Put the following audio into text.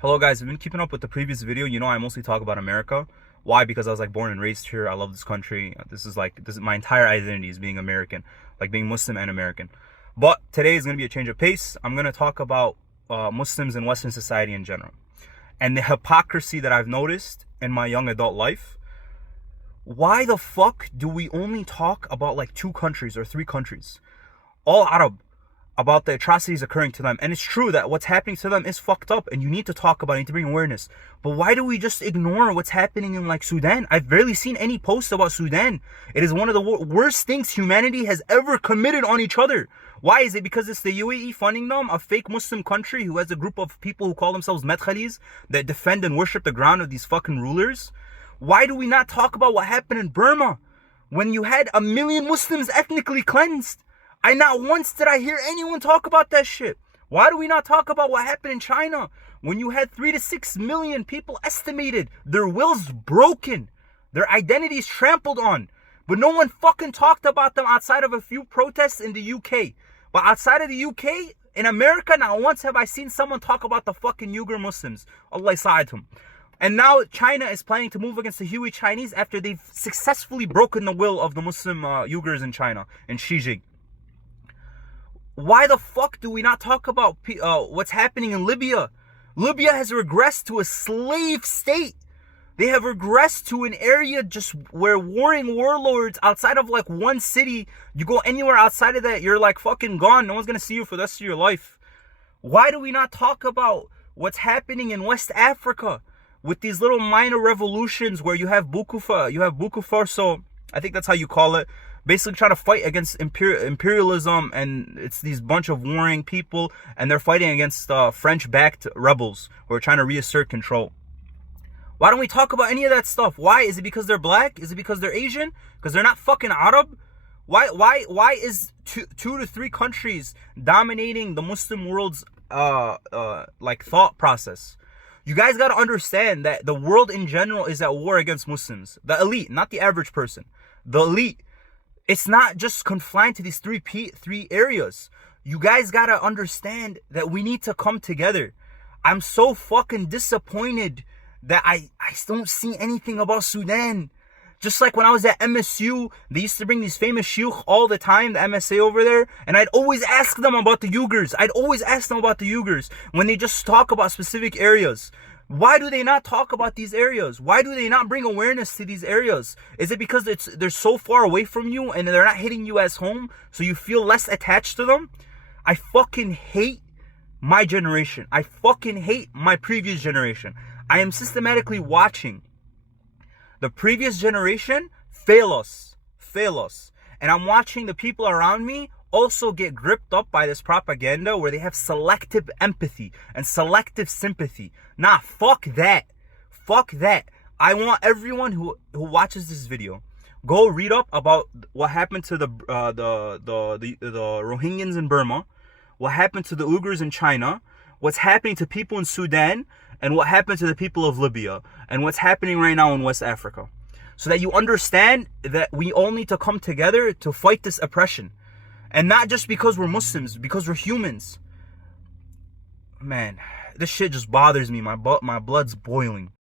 Hello guys, I've been keeping up with the previous video. You know, I mostly talk about America. Why? Because I was like born and raised here. I love this country. This is my entire identity is being American, like being Muslim and American. But today is going to be a change of pace. I'm going to talk about Muslims in Western society in general and the hypocrisy that I've noticed in my young adult life. Why the fuck do we only talk about like 2 countries or 3 countries, all Arab, about the atrocities occurring to them? And it's true that what's happening to them is fucked up and you need to talk about it, you need to bring awareness. But why do we just ignore what's happening in like Sudan? I've barely seen any posts about Sudan. It is one of the worst things humanity has ever committed on each other. Why is it? Because it's the UAE funding them, a fake Muslim country who has a group of people who call themselves Medkhalis that defend and worship the ground of these fucking rulers. Why do we not talk about what happened in Burma when you had 1 million Muslims ethnically cleansed? Not once did I hear anyone talk about that shit. Why do we not talk about what happened in China when you had 3 to 6 million people estimated, their wills broken, their identities trampled on, but no one fucking talked about them outside of a few protests in the UK. But outside of the UK, in America, not once have I seen someone talk about the fucking Uyghur Muslims. Allah sa'atum. And now China is planning to move against the Hui Chinese after they've successfully broken the will of the Muslim Uyghurs in China, in Xinjiang. Why the fuck do we not talk about what's happening in Libya? Libya has regressed to a slave state. They have regressed to an area just where warring warlords outside of like one city, you go anywhere outside of that, you're like fucking gone. No one's going to see you for the rest of your life. Why do we not talk about what's happening in West Africa with these little minor revolutions where you have Burkina Faso, I think that's how you call it, basically trying to fight against imperialism, and it's these bunch of warring people and they're fighting against French-backed rebels who are trying to reassert control. Why don't we talk about any of that stuff? Why? Is it because they're black? Is it because they're Asian? Because they're not fucking Arab? Why is 2 to 3 countries dominating the Muslim world's like thought process? You guys got to understand that the world in general is at war against Muslims. The elite, not the average person. The elite. It's not just confined to these 3 areas. You guys got to understand that we need to come together. I'm so fucking disappointed that I don't see anything about Sudan. Just like when I was at MSU, they used to bring these famous shuyukh all the time, the MSA over there, and I'd always ask them about the Uyghurs. When they just talk about specific areas. Why do they not talk about these areas? Why do they not bring awareness to these areas? Is it because they're so far away from you and they're not hitting you as home, so you feel less attached to them? I fucking hate my generation. I fucking hate my previous generation. I am systematically watching the previous generation fail us. And I'm watching the people around me also get gripped up by this propaganda where they have selective empathy and selective sympathy. Nah, fuck that. I want everyone who watches this video, go read up about what happened to the Rohingyans in Burma, what happened to the Uyghurs in China, what's happening to people in Sudan, and what happened to the people of Libya, and what's happening right now in West Africa. So that you understand that we all need to come together to fight this oppression. And not just because we're Muslims, because we're humans. Man, this shit just bothers me. My blood's boiling.